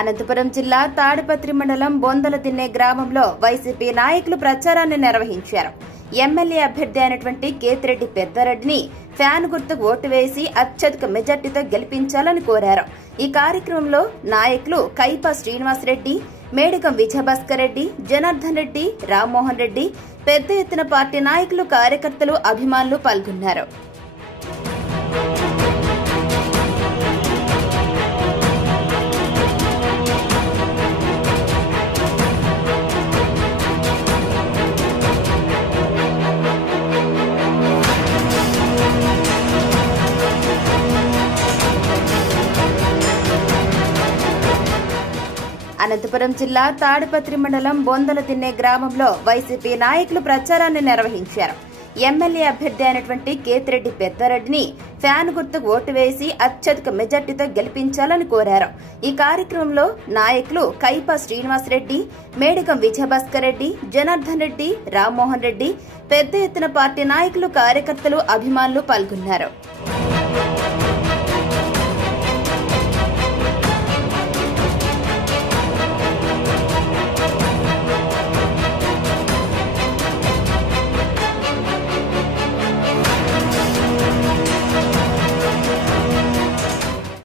అనంతపురం జిల్లా తాడిపత్రి మండలం బొందలదిన్నె గ్రామంలో వైసీపీ నాయకులు ప్రచారాన్ని నిర్వహించారు. ఎమ్మెల్యే అభ్యర్థి అయినటువంటి కేతిరెడ్డి పెద్దారెడ్డిని ఫ్యాన్ గుర్తుకు ఓటు వేసి అత్యధిక మెజార్టీతో గెలిపించాలని కోరారు. ఈ కార్యక్రమంలో నాయకులు కైపా శ్రీనివాసరెడ్డి, మేడికం విజయభాస్కర్ రెడ్డి, జనార్దన్ రెడ్డి, రామ్మోహన్ రెడ్డి, పెద్ద ఎత్తున పార్టీ నాయకులు, కార్యకర్తలు, అభిమానులు పాల్గొన్నారు. అనంతపురం జిల్లా తాడిపత్రి మండలం బొందలదిన్నె గ్రామంలో వైసీపీ నాయకులు ప్రచారాన్ని నిర్వహించారు. ఎమ్మెల్యే అభ్యర్థి అయినటువంటి కేతిరెడ్డి పెద్దారెడ్డిని ఫ్యాన్ గుర్తుకు ఓటు వేసి అత్యధిక మెజార్టీతో గెలిపించాలని కోరారు. ఈ కార్యక్రమంలో నాయకులు కైపా శ్రీనివాసరెడ్డి, మేడికం విజయభాస్కర్ రెడ్డి, జనార్దన్ రెడ్డి, రామ్మోహన్ రెడ్డి, పెద్ద ఎత్తున పార్టీ నాయకులు, కార్యకర్తలు, అభిమానులు పాల్గొన్నారు.